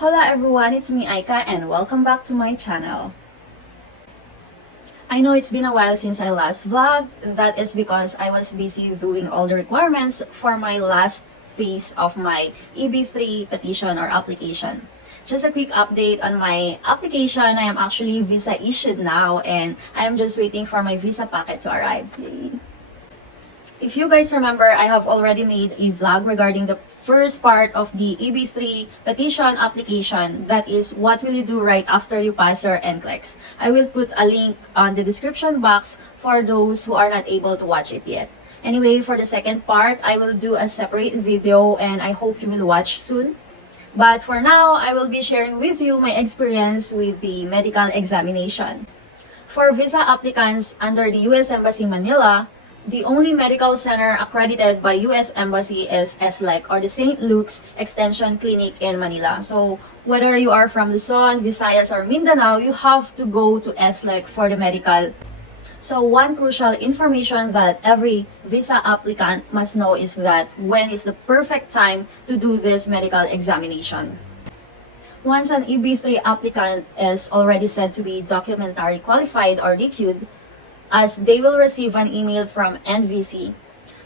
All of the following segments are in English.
Hola everyone, it's me Aika and welcome back to my channel. I know it's been a while since I last vlogged. That is because I was busy doing all the requirements for my last phase of my EB3 petition or application. Just a quick update on my application. I am actually visa issued now and I am just waiting for my visa packet to arrive. Yay. If you guys remember, I have already made a vlog regarding the first part of the EB3 petition application. That is, what will you do right after you pass your NCLEX? I will put a link on the description box for those who are not able to watch it yet. Anyway, for the second part, I will do a separate video and I hope you will watch soon. But for now, I will be sharing with you my experience with the medical examination. For visa applicants under the U.S. Embassy Manila, the only medical center accredited by U.S. Embassy is SLEC or the St.Lukes Extension Clinic in Manila. So whether you are from Luzon, Visayas, or Mindanao, you have to go to SLEC for the medical. So one crucial information that every visa applicant must know is that when is the perfect time to do this medical examination. Once an EB3 applicant is already said to be documentary qualified or DQ'd, as they will receive an email from NVC.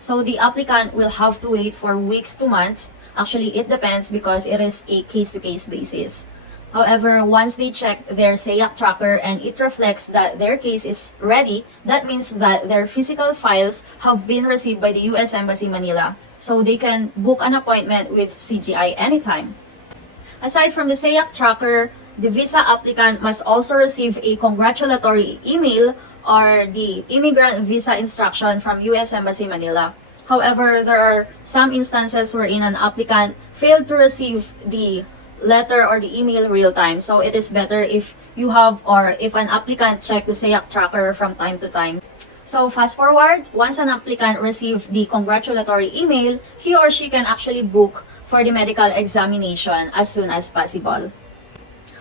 So the applicant will have to wait for weeks to months. Actually, it depends because it is a case-to-case basis. However, once they check their SEAC tracker and it reflects that their case is ready, that means that their physical files have been received by the U.S. Embassy Manila. So they can book an appointment with CGI anytime. Aside from the SEAC tracker, the visa applicant must also receive a congratulatory email or the immigrant visa instruction from U.S. Embassy Manila. However, there are some instances wherein an applicant failed to receive the letter or the email real time. So it is better if you have or if an applicant check the SEAC tracker from time to time. So fast forward, once an applicant receives the congratulatory email, he or she can actually book for the medical examination as soon as possible.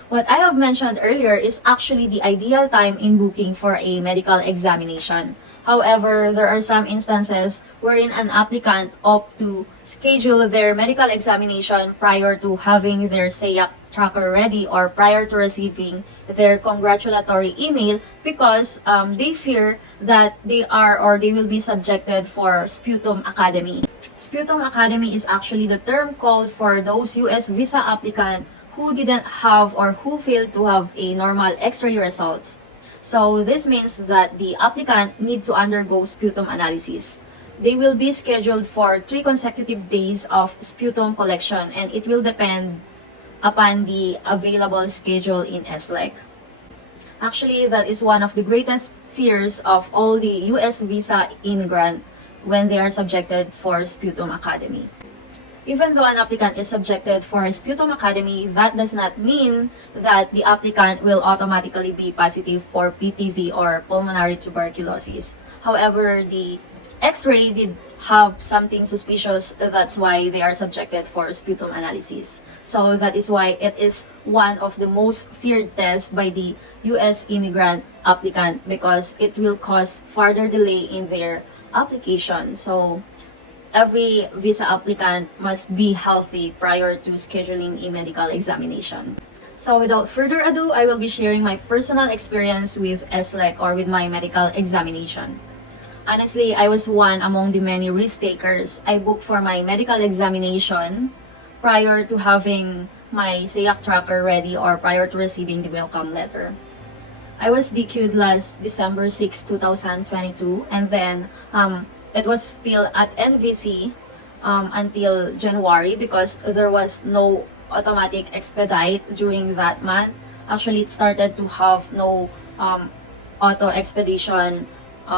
What I have mentioned earlier is actually the ideal time in booking for a medical examination. However, there are some instances wherein an applicant opt to schedule their medical examination prior to having their SEAC tracker ready or prior to receiving their congratulatory email because they fear that they are or they will be subjected for Sputum Academy. Sputum Academy is actually the term called for those U.S. visa applicant who didn't have or who failed to have a normal X-ray results. So this means that the applicant need to undergo sputum analysis. They will be scheduled for 3 consecutive days of sputum collection and it will depend upon the available schedule in SLEC. Actually, that is one of the greatest fears of all the U.S. visa immigrant when they are subjected for Sputum Academy. Even though an applicant is subjected for Sputum Academy, that does not mean that the applicant will automatically be positive for PTV or pulmonary tuberculosis. However, the X-ray did have something suspicious, that's why they are subjected for sputum analysis. So that is why it is one of the most feared tests by the U.S. immigrant applicant because it will cause further delay in their application. So every visa applicant must be healthy prior to scheduling a medical examination. So without further ado, I will be sharing my personal experience with SLEC or with my medical examination. Honestly, I was one among the many risk takers. I booked for my medical examination prior to having my SEAC tracker ready or prior to receiving the welcome letter. I was DQ'd last December 6, 2022 and then it was still at NVC until January because there was no automatic expedite during that month. Actually, it started to have no auto expedition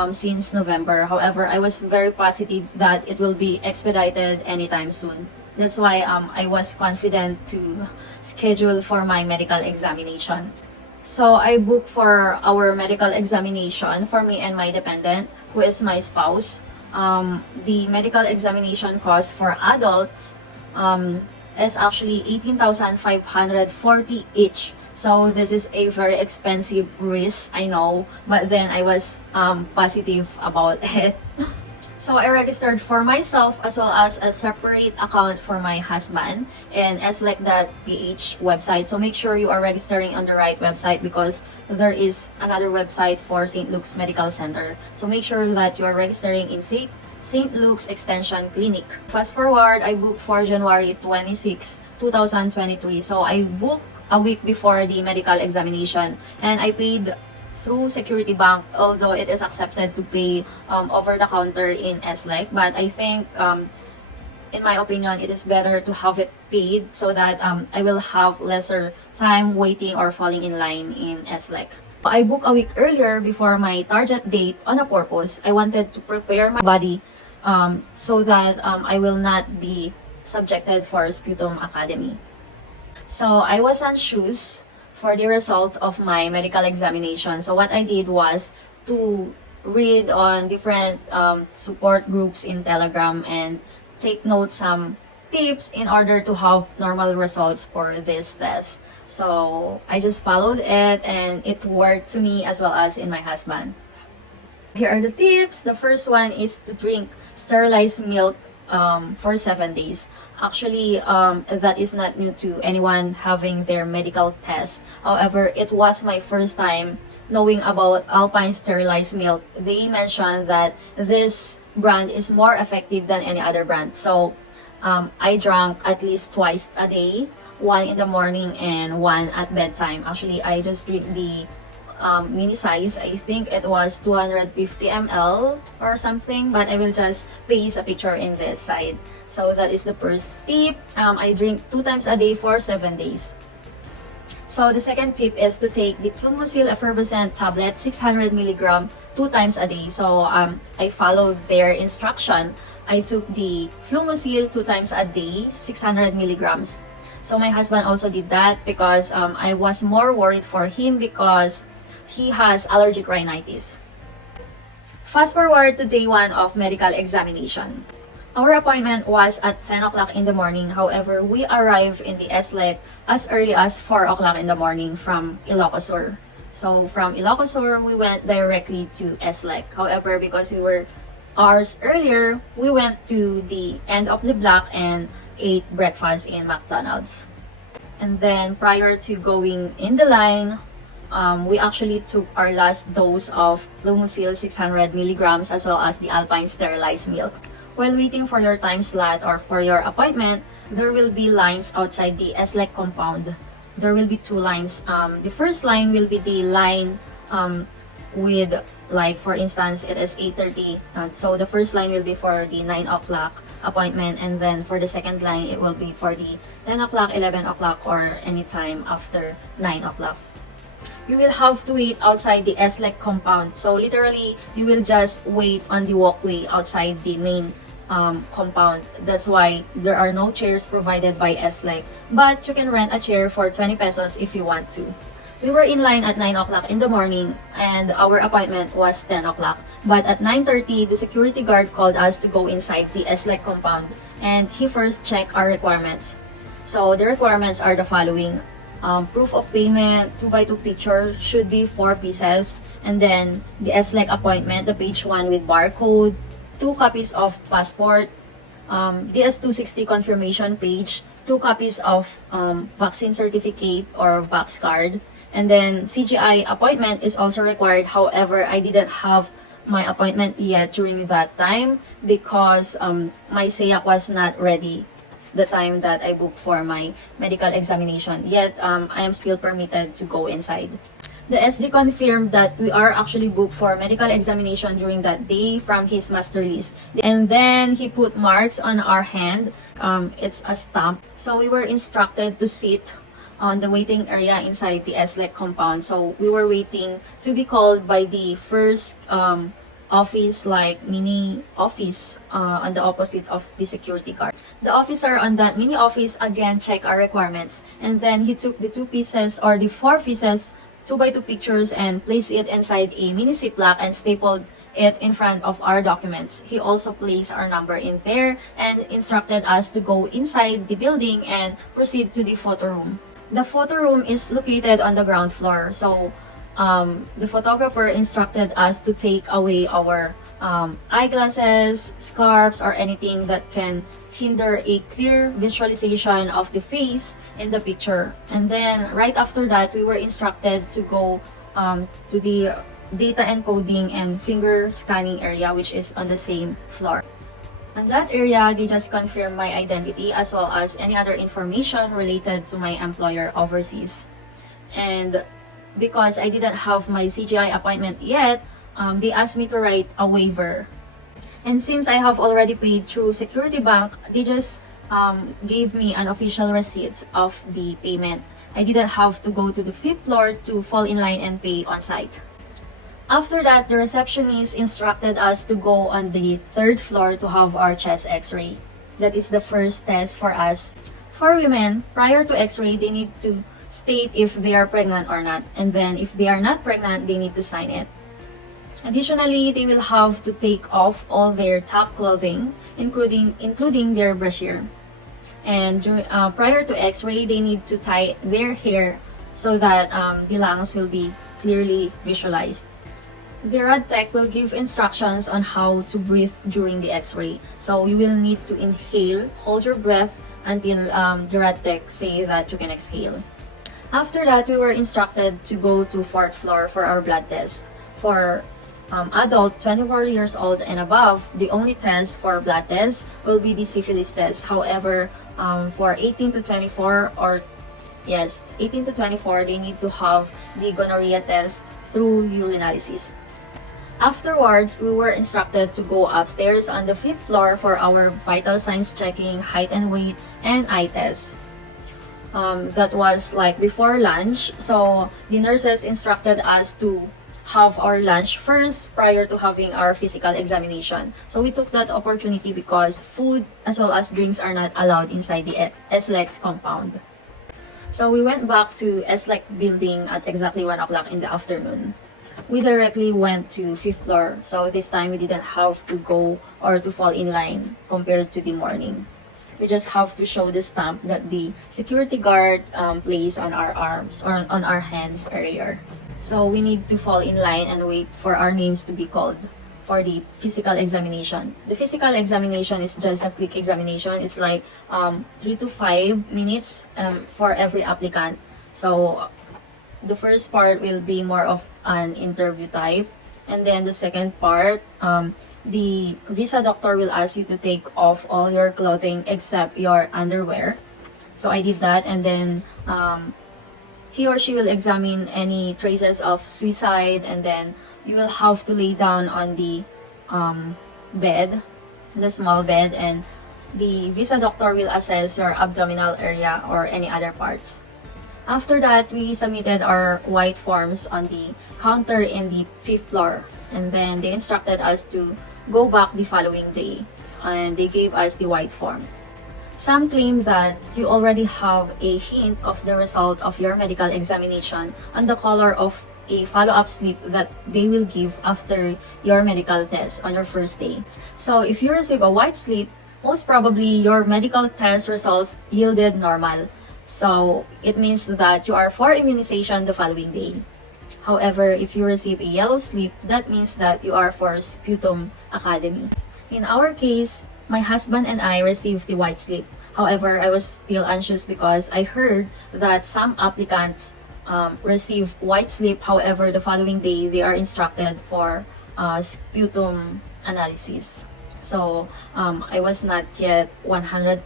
since November. However, I was very positive that it will be expedited anytime soon. That's why I was confident to schedule for my medical examination. So I booked for our medical examination for me and my dependent, who is my spouse. The medical examination cost for adults is actually 18,540 each. So this is a very expensive risk, I know, but then I was positive about it. So I registered for myself as well as a separate account for my husband in SLEC.ph website. So make sure you are registering on the right website because there is another website for St.Lukes Medical Center. So make sure that you are registering in St.Lukes Extension Clinic. Fast forward, I booked for January 26, 2023. So I booked a week before the medical examination and I paid through Security Bank, although it is accepted to pay over the counter in SLEC. But I think, in my opinion, it is better to have it paid so that I will have lesser time waiting or falling in line in SLEC. I booked a week earlier before my target date on a purpose. I wanted to prepare my body so that I will not be subjected for Sputum Academy. So I was anxious for the result of my medical examination. So what I did was to read on different support groups in Telegram and take notes some tips in order to have normal results for this test. So I just followed it and it worked to me as well as in my husband. Here are the tips. The first one is to drink sterilized milk for 7 days. Actually, that is not new to anyone having their medical test. However, it was my first time knowing about Alpine sterilized milk. They mentioned that this brand is more effective than any other brand. So, I drank at least twice a day, one in the morning and one at bedtime. Actually, I just drink the mini size. I think it was 250 ml or something, but I will just paste a picture in this side. So that is the first tip. I drink 2 times a day for 7 days. So the second tip is to take the Flumosil effervescent tablet 600 mg 2 times a day. So I followed their instruction. I took the Flumosil 2 times a day, 600 mg. So my husband also did that because I was more worried for him because he has allergic rhinitis. Fast forward to day 1 of medical examination. Our appointment was at 10 o'clock in the morning. However, we arrived in the SLEC as early as 4 o'clock in the morning from Ilocos Sur. So from Ilocos Sur, we went directly to SLEC. However, because we were hours earlier, we went to the end of the block and ate breakfast in McDonald's. And then prior to going in the line, we actually took our last dose of Flumosil 600 mg as well as the Alpine sterilized milk. While waiting for your time slot or for your appointment, there will be lines outside the SLEC compound. There will be 2 lines. The first line will be the line with, like for instance, it is 8:30. So the first line will be for the 9 o'clock appointment, and then for the second line, it will be for the 10 o'clock, 11 o'clock, or any time after 9 o'clock. You will have to wait outside the SLEC compound. So literally, you will just wait on the walkway outside the main compound. That's why there are no chairs provided by SLEC, but you can rent a chair for 20 pesos if you want to. We were in line at 9 o'clock in the morning and our appointment was 10 o'clock. But at 9:30, the security guard called us to go inside the SLEC compound and he first checked our requirements. So the requirements are the following. Proof of payment, 2x2 picture should be 4 pieces, and then the SLEC appointment, the page 1 with barcode, 2 copies of passport, DS-260 confirmation page, 2 copies of vaccine certificate or vax card, and then CGI appointment is also required. However, I didn't have my appointment yet during that time because my SEAC was not ready the time that I booked for my medical examination. Yet, I am still permitted to go inside. The SD confirmed that we are actually booked for medical examination during that day from his master list. And then he put marks on our hand. It's a stamp. So we were instructed to sit on the waiting area inside the SLEC compound. So we were waiting to be called by the first office, like mini office on the opposite of the security guard. The officer on that mini office again checked our requirements, and then he took the 2 pieces or the 4 pieces 2x2 pictures and placed it inside a mini ziploc and stapled it in front of our documents. He also placed our number in there and instructed us to go inside the building and proceed to the photo room. The photo room is located on the ground floor, so the photographer instructed us to take away our eyeglasses, scarves, or anything that can hinder a clear visualization of the face in the picture. And then right after that, we were instructed to go to the data encoding and finger scanning area, which is on the same floor. On that area, they just confirmed my identity as well as any other information related to my employer overseas. And because I didn't have my CGI appointment yet, they asked me to write a waiver. And since I have already paid through Security Bank, they just gave me an official receipt of the payment. I didn't have to go to the 5th floor to fall in line and pay on site. After that, the receptionist instructed us to go on the 3rd floor to have our chest x-ray. That is the first test for us. For women, prior to x-ray, they need to state if they are pregnant or not. And then if they are not pregnant, they need to sign it. Additionally, they will have to take off all their top clothing, including their brassiere. And prior to x-ray, they need to tie their hair so that the lungs will be clearly visualized. The rad tech will give instructions on how to breathe during the x-ray. So you will need to inhale, hold your breath until the rad tech say that you can exhale. After that, we were instructed to go to 4th floor for our blood test. For adult 24 years old and above, the only test for blood test will be the syphilis test. However, for 18 to 24 they need to have the gonorrhea test through urinalysis. Afterwards, we were instructed to go upstairs on the 5th floor for our vital signs checking, height and weight, and eye test. That was like before lunch, so the nurses instructed us to have our lunch first prior to having our physical examination. So we took that opportunity because food as well as drinks are not allowed inside the SLEX compound. So we went back to SLEC building at exactly 1 o'clock in the afternoon. We directly went to 5th floor, so this time we didn't have to go or to fall in line compared to the morning. We just have to show the stamp that the security guard placed on our arms or on our hands earlier. So we need to fall in line and wait for our names to be called for the physical examination. The physical examination is just a quick examination. It's like 3 to 5 minutes for every applicant. So the first part will be more of an interview type, and then the second part, the visa doctor will ask you to take off all your clothing except your underwear. So I did that, and then he or she will examine any traces of suicide, and then you will have to lay down on the bed, the small bed, and the visa doctor will assess your abdominal area or any other parts. After that, we submitted our white forms on the counter in the 5th floor, and then they instructed us to go back the following day, and they gave us the white form. Some claim that you already have a hint of the result of your medical examination on the color of a follow-up slip that they will give after your medical test on your first day. So if you receive a white slip, most probably your medical test results yielded normal. So it means that you are for immunization the following day. However, if you receive a yellow slip, that means that you are for sputum academy. In our case, my husband and I received the white slip. However, I was still anxious because I heard that some applicants receive white slip. However, the following day, they are instructed for sputum analysis. So I was not yet 100%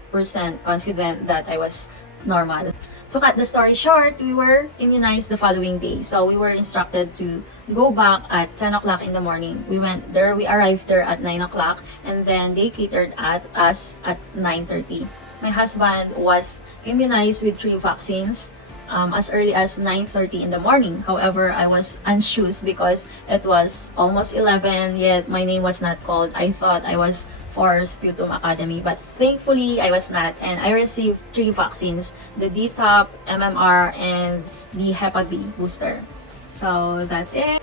confident that I was normal. To cut the story short, we were immunized the following day. So we were instructed to go back at 10 o'clock in the morning. We went there, we arrived there at 9 o'clock, and then they catered at us at 9:30. My husband was immunized with 3 vaccines as early as 9:30 in the morning. However, I was anxious because it was almost 11, yet my name was not called. I thought I was for Sputum Academy, but thankfully I was not, and I received 3 vaccines, the DTaP, MMR, and the Hepa B booster. So that's it.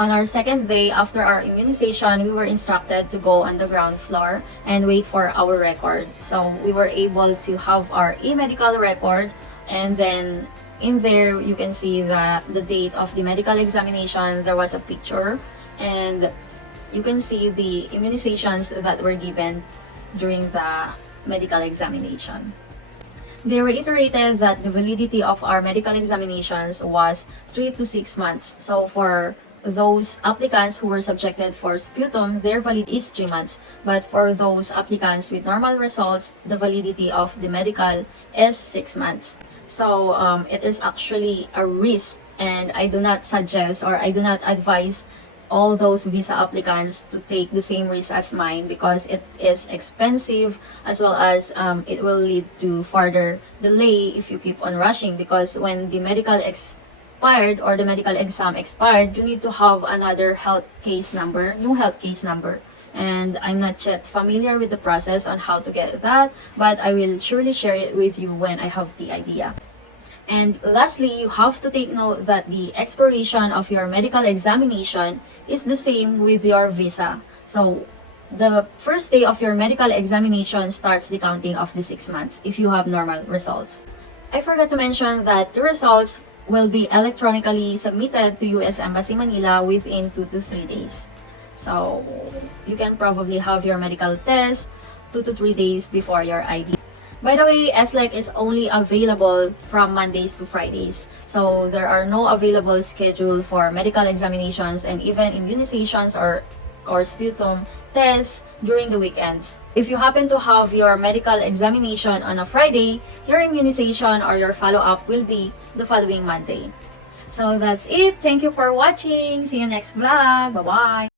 On our second day after our immunization, we were instructed to go on the ground floor and wait for our record. So we were able to have our e-medical record, and then in there you can see the date of the medical examination. There was a picture, and you can see the immunizations that were given during the medical examination. They reiterated that the validity of our medical examinations was 3 to 6 months. So for those applicants who were subjected for sputum, their validity is 3 months. But for those applicants with normal results, the validity of the medical is 6 months. So it is actually a risk, and I do not suggest or I do not advise all those visa applicants to take the same risk as mine, because it is expensive, as well as it will lead to further delay if you keep on rushing, because when the medical expired or the medical exam expired, you need to have another new health case number. And I'm not yet familiar with the process on how to get that, but I will surely share it with you when I have the idea. And lastly, you have to take note that the expiration of your medical examination is the same with your visa. So, the first day of your medical examination starts the counting of the 6 months if you have normal results. I forgot to mention that the results will be electronically submitted to US Embassy Manila within 2 to 3 days. So, you can probably have your medical test 2 to 3 days before your ID. By the way, SLEC is only available from Mondays to Fridays. So, there are no available schedule for medical examinations and even immunizations or sputum tests during the weekends. If you happen to have your medical examination on a Friday, your immunization or your follow-up will be the following Monday. So, that's it. Thank you for watching. See you next vlog. Bye-bye.